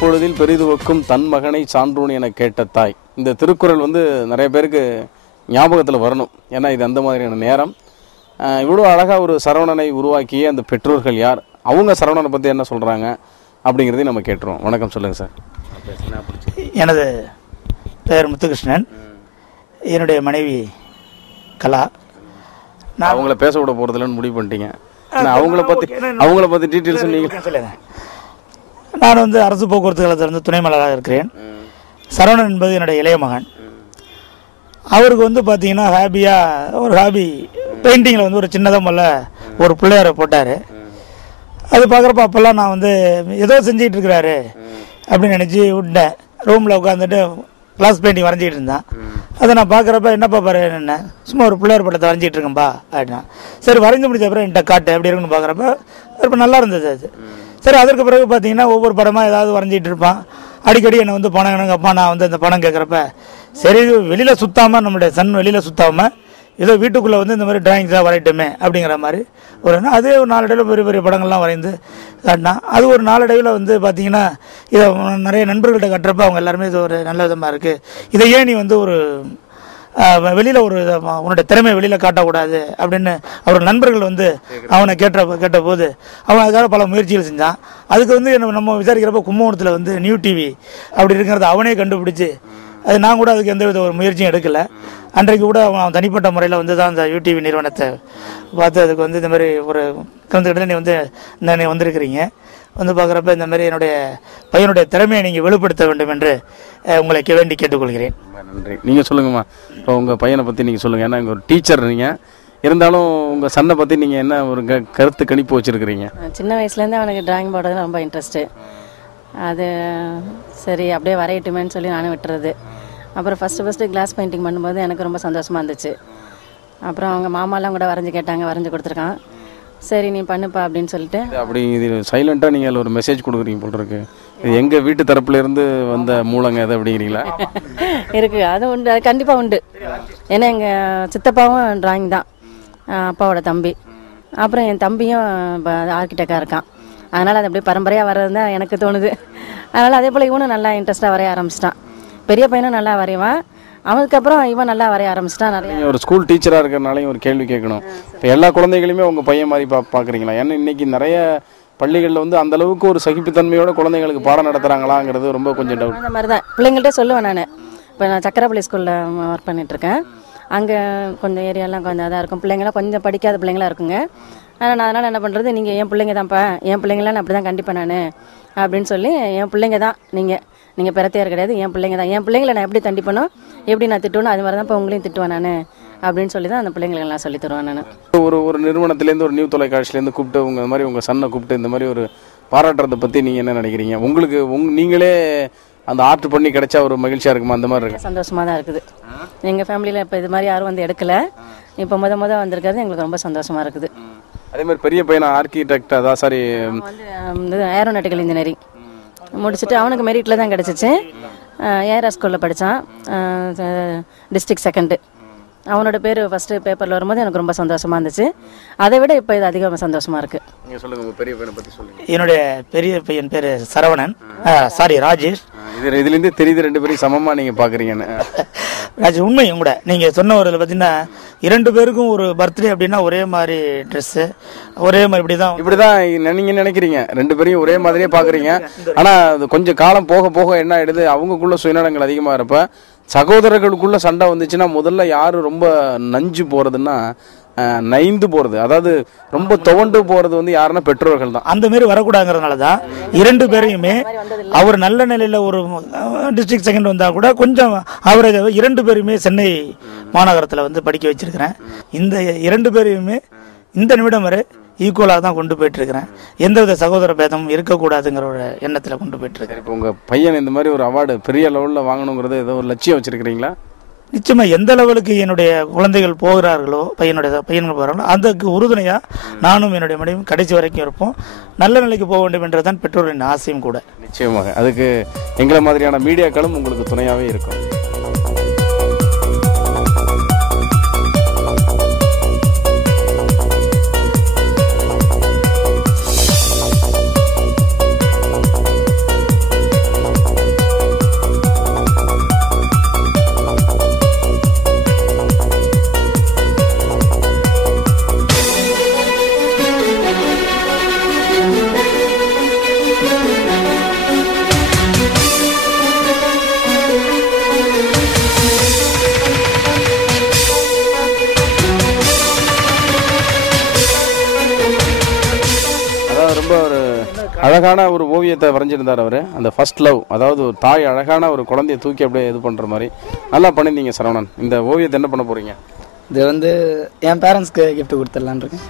பொழுதில் பெரிதுவக்கும் தன் மகனை சான்றோன் என கேட்ட தாய். இந்த திருக்குறள் நிறைய பேருக்கு ஞாபகத்தில் வரணும். ஏன்னா இது அந்த மாதிரியான நேரம். இவ்வளோ அழகாக ஒரு சரவணனை உருவாக்கிய அந்த பெற்றோர்கள் யார், அவங்க சரவணனை பற்றி என்ன சொல்கிறாங்க அப்படிங்கிறதையும் நம்ம கேட்டுருவோம். வணக்கம், சொல்லுங்கள் சார். எனது பெயர் முத்துகிருஷ்ணன். என்னுடைய மனைவி கலா. நான் அவங்கள பேச விட போகிறதில்லன்னு முடிவு பண்ணிட்டீங்க. அவங்கள பற்றி டீட்டெயில்ஸ் நீங்கள் சொல்லுங்கள். நான் அரசு போக்குவரத்து கழகத்திலிருந்து துணை மேலாளராக இருக்கிறேன். சரவணன் என்பது என்னுடைய இளைய மகன். அவருக்கு பார்த்தீங்கன்னா ஒரு ஹாபி பெயிண்டிங்கில் ஒரு சின்னதாக ஒரு பிள்ளையாரை போட்டார். அது பார்க்குறப்ப அப்போல்லாம் நான் ஏதோ செஞ்சிகிட்டு இருக்கிறாரு அப்படின்னு நினச்சி விட்டேன். ரூமில் உட்காந்துட்டு கிளாஸ் பெயிண்டிங் வரைஞ்சிக்கிட்டு இருந்தான். அதை நான் பார்க்குறப்ப என்னப்பா பாரு, என்ன சும்மா ஒரு பிள்ளையார் படத்தை வரைஞ்சிட்டு இருக்கேன்பா அப்படின்னா. சரி, வரைஞ்சி முடிச்ச அப்புறம் என்கிட்ட காட்டு எப்படி இருக்குன்னு பார்க்குறப்ப ரொம்ப நல்லா இருந்தது அது. சரி, அதற்கு பிறகு பார்த்தீங்கன்னா ஒவ்வொரு படமாக ஏதாவது வரைஞ்சிட்டு இருப்பான். அடிக்கடி என்னை பணம் வேணுங்கப்பா. நான் அந்த பணம் கேட்குறப்ப சரி, வெளியில் சுற்றாமல், நம்மளுடைய சன் வெளியில் சுற்றாமல் ஏதோ வீட்டுக்குள்ளே இந்த மாதிரி டிராயிங்ஸாக வரையட்டுமே அப்படிங்கிற மாதிரி அதே ஒரு நாளடைவில் பெரிய பெரிய படங்கள்லாம் வரைந்து காட்டினா. அது ஒரு நாளடைவில் பார்த்தீங்கன்னா இதை நிறைய நண்பர்கள்ட்ட கட்டுறப்ப அவங்க எல்லாருமே இது ஒரு நல்ல விதமாக இருக்குது, இதை ஏன் நீ ஒரு வெளியில் உன்னுடைய திறமையை வெளியில் காட்டக்கூடாது அப்படின்னு அவர் நண்பர்கள் அவனை கேட்ட போது அவன் அதுக்காக பல முயற்சிகள் செஞ்சான். அதுக்கு நம்ம விசாரிக்கிறப்ப கும்பகோணத்தில் நியூ டிவி அப்படி இருக்கிறத அவனே கண்டுபிடிச்சி, அது நான் கூட அதுக்கு எந்த வித ஒரு முயற்சியும் எடுக்கலை. அன்றைக்கு கூட அவன் தனிப்பட்ட முறையில் தான் அந்த யூடிவி நிறுவனத்தை பார்த்து அதுக்கு இந்த மாதிரி ஒரு கலந்துக்கிட்ட நீ வந்திருக்கிறீங்க. பார்க்குறப்ப இந்த மாதிரி என்னுடைய பையனுடைய திறமையை நீங்கள் வெளிப்படுத்த வேண்டும் என்று உங்களை வேண்டி கேட்டுக்கொள்கிறேன். நன்றி. நீங்கள் சொல்லுங்கம்மா, இப்போ உங்கள் பையனை பற்றி நீங்கள் சொல்லுங்கள். ஏன்னா இங்கே ஒரு டீச்சர் நீங்கள் இருந்தாலும் உங்கள் சன்னை பற்றி நீங்கள் என்ன ஒரு கருத்து கணிப்பு வச்சுருக்கிறீங்க? சின்ன வயசுலேருந்து அவனுக்கு டிராயிங் போடுறது ரொம்ப இன்ட்ரெஸ்ட்டு. அது சரி அப்படியே வரையட்டுமேன்னு சொல்லி நானும் விட்டுறது. அப்புறம் ஃபஸ்ட்டு கிளாஸ் பெயிண்டிங் பண்ணும்போது எனக்கு ரொம்ப சந்தோஷமாக இருந்துச்சு. அப்புறம் அவங்க மாமாலாம் கூட வரைஞ்சி கேட்டாங்க, வரைஞ்சி கொடுத்துருக்கான். சரி நீ பண்ணுப்பா அப்படின்னு சொல்லிட்டு. அப்படி இது சைலண்ட்டாக நீங்கள் ஒரு மெசேஜ் கொடுக்குறீங்க போல் இருக்கு. இது எங்கள் வீட்டு தரப்புலேருந்து வந்த மூலங்க எது அப்படிங்கிறீங்களா? இருக்குது, அது உண்டு, அது கண்டிப்பாக உண்டு. ஏன்னா எங்கள் சித்தப்பாவும் டிராயிங் தான், அப்பாவோட தம்பி. அப்புறம் என் தம்பியும் ஆர்கிடெக்டாக இருக்கான். அதனால் அது அப்படியே பரம்பரையாக வர்றது தான் எனக்கு தோணுது. அதனால் அதே போல் இவனும் நல்லா இன்ட்ரெஸ்ட்டாக வரைய ஆரம்பிச்சிட்டான். பெரிய பையனும் நல்லா வரைவான். அவனுக்கப்புறம் இவன் நல்லா வரைய ஆரம்பிச்சிட்டான். நிறைய ஒரு ஸ்கூல் டீச்சராக இருக்கிறனாலையும் ஒரு கேள்வி கேட்கணும். இப்போ எல்லா குழந்தைகளுமே உங்கள் பையன் மாதிரி பார்க்குறீங்களா? ஏன்னா இன்றைக்கி நிறைய பள்ளிகளில் அந்தளவுக்கு ஒரு சகிப்புத்தன்மையோட குழந்தைங்களுக்கு பாடம் நடத்துகிறாங்களாங்கிறது ரொம்ப கொஞ்சம் டவுட். அந்த மாதிரி தான் பிள்ளைங்கள்ட்ட சொல்லுவேன் நான். இப்போ நான் சக்கரப்பள்ளி ஸ்கூலில் ஒர்க் பண்ணிகிட்ருக்கேன். அங்கே கொஞ்சம் ஏரியாலாம் கொஞ்சம் இதாக இருக்கும், பிள்ளைங்களாம் கொஞ்சம் படிக்காத பிள்ளைங்களாம் இருக்குங்க. அதனால் என்ன பண்ணுறது, நீங்கள் என் பிள்ளைங்க தான்ப்பா, என் பிள்ளைங்களாம் நான் அப்படி தான் கண்டிப்பாக நான் அப்படின்னு சொல்லி, என் பிள்ளைங்க தான் நீங்கள் பிறத்தையார் கிடையாது, என் பிள்ளைங்க தான். என் பிள்ளைங்களை நான் எப்படி தண்டிப்பனோ, எப்படி நான் திட்டுவேனோ அது மாதிரி தான் இப்போ உங்களையும் திட்டுவேன் நான் அப்படின்னு சொல்லி தான் அந்த பிள்ளைங்களெல்லாம் சொல்லி தருவேன் நான். ஒரு நிறுவனத்துலேருந்து ஒரு நியூ தொலைக்காட்சியிலேருந்து கூப்பிட்டு இந்த மாதிரி உங்கள் சன்னை கூப்பிட்டு இந்த மாதிரி ஒரு பாராட்டுறதை பற்றி நீங்கள் என்ன நினைக்கிறீங்க? உங்களுக்கு நீங்களே அந்த ஆர்ட் பண்ணி கிடைச்சா ஒரு மகிழ்ச்சியாக இருக்குமா? அந்த மாதிரி இருக்கு, சந்தோஷமாக தான் இருக்குது. எங்கள் ஃபேமிலியில் இப்போ இது மாதிரி யாரும் எடுக்கலை. இப்போ முத வந்திருக்கிறது எங்களுக்கு ரொம்ப சந்தோஷமாக இருக்குது. அதே மாதிரி பெரிய பையனை ஆர்கிடெக்ட், அதான் சாரி ஏரோநாட்டிக்கல் இன்ஜினியரிங் முடிச்சுட்டு அவனுக்கு மெரிட்டில் தான் கிடச்சிச்சு. ஏஆர்ஆர் ஸ்கூலில் படித்தான், டிஸ்ட்ரிக்ட் செகண்டு. அவனோட பேர் ஃபஸ்ட்டு பேப்பரில் வரும்போது எனக்கு ரொம்ப சந்தோஷமாக இருந்துச்சு. அதை விட இப்போ இது அதிகமாக சந்தோஷமாக இருக்குது. நீங்கள் சொல்லுங்கள், உங்கள் பெரிய பையனை பற்றி சொல்லுங்கள். என்னுடைய பெரிய பையன் பேர் சரவணன், ராஜேஷ். இதுலேருந்து தெரியுது ரெண்டு பேரும் சமமாக நீங்கள் பார்க்குறீங்கன்னு. ராஜேஷ் உண்மையும் கூட நீங்கள் சொன்ன ஒரு பார்த்தீங்கன்னா 2 பேருக்கும் ஒரு பர்த்டே அப்படின்னா ஒரே மாதிரி ட்ரெஸ்ஸு, ஒரே மாதிரி இப்படி தான் நீங்கள் நினைக்கிறீங்க. 2 பேரையும் ஒரே மாதிரியே பார்க்குறீங்க. ஆனால் அது கொஞ்சம் காலம் போக போக என்ன ஆகிடுது, அவங்களுக்குள்ள சுயநலங்கள் அதிகமாக இருப்ப சகோதரர்களுக்குள்ள சண்டை வந்துச்சுன்னா முதல்ல யார் ரொம்ப நஞ்சு போகிறதுன்னா நைந்து போகிறது, அதாவது ரொம்ப துவண்டு போகிறது யாருன்னா பெற்றோர்கள் தான். அந்த மாதிரி வரக்கூடாதுங்கிறதுனால தான் 2 பேரையுமே அவர் நல்ல நிலையில் ஒரு டிஸ்ட்ரிக்ட் செகண்ட் வந்தால் கூட கொஞ்சம் ஆவரேஜாக 2 பேரையுமே சென்னை மாநகரத்தில் படிக்க வச்சிருக்கிறேன். இந்த 2 பேரையுமே இந்த நிமிடம் வரை ஈக்குவலாக தான் கொண்டு போயிட்டுருக்கிறேன். எந்தவித சகோதர பேதமும் இருக்கக்கூடாதுங்கிற ஒரு எண்ணத்தில் கொண்டு போயிட்டுருக்கேன். இப்போ உங்கள் பையன் இந்த மாதிரி ஒரு அவார்டு பெரிய லெவலில் வாங்கணுங்கிறது ஏதோ ஒரு லட்சியம் வச்சுருக்கிறீங்களா? நிச்சயமாக எந்த லெவலுக்கு என்னுடைய குழந்தைகள் போகிறார்களோ, பையன்கள் போகிறாங்களோ அதுக்கு உறுதுணையாக நானும் என்னுடைய மனைவியும் கடைசி வரைக்கும் இருப்போம். நல்ல நிலைக்கு போக வேண்டும் என்றதான் பெற்றோரின் ஆசையும் கூட. நிச்சயமாக அதுக்கு எங்களை மாதிரியான மீடியாக்களும் உங்களுக்கு துணையாகவே இருக்கும். அழகான ஒரு ஓவியத்தை வரைஞ்சிருந்தார் அவர். அந்த ஃபர்ஸ்ட் லவ், அதாவது ஒரு தாய் அழகான ஒரு குழந்தைய தூக்கி அப்படியே இது பண்ணுற மாதிரி நல்லா பண்ணியிருந்தீங்க சரவணன். இந்த ஓவியத்தை என்ன பண்ண போகிறீங்க? இது வந்து என் பேரண்ட்ஸ்க்கு கிஃப்ட் கொடுத்துடலான் இருக்கேன்.